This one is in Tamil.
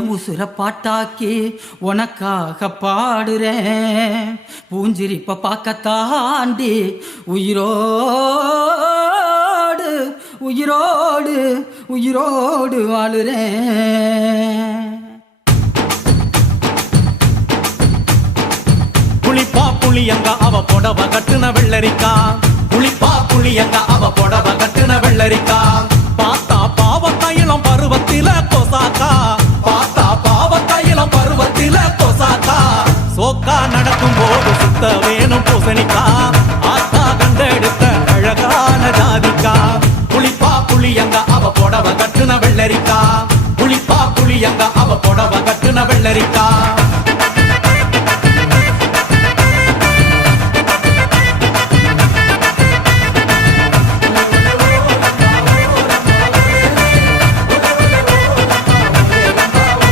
உசுர பாட்டாக்கி உனக்காக பாடுறேன். பூஞ்சிரிப்ப பார்க்க தாண்டி உயிரோடு உயிரோடு உயிரோடு வாழுறேன். புளிப்பா புளியங்க அவ புடவ கட்டுன வெள்ளரிக்கா. புளிப்பா புளியங்க அவ புடவ கட்டுன வெள்ளரிக்கா. பார்த்தா பாவக்காயிலம் பருவத்தில கொசாக்கா. பார்த்தா பாவக்காயிலம் பருவத்தில கொசாக்கா. சோக்கா நடக்கும் போது சுத்த வேணும் பூசணிக்கா. ஆத்தா கண்டெடுத்த அழகான ஜாதிக்கா. புளிப்பா புளியங்க அவ புடவ கட்டுன வெள்ளரிக்கா.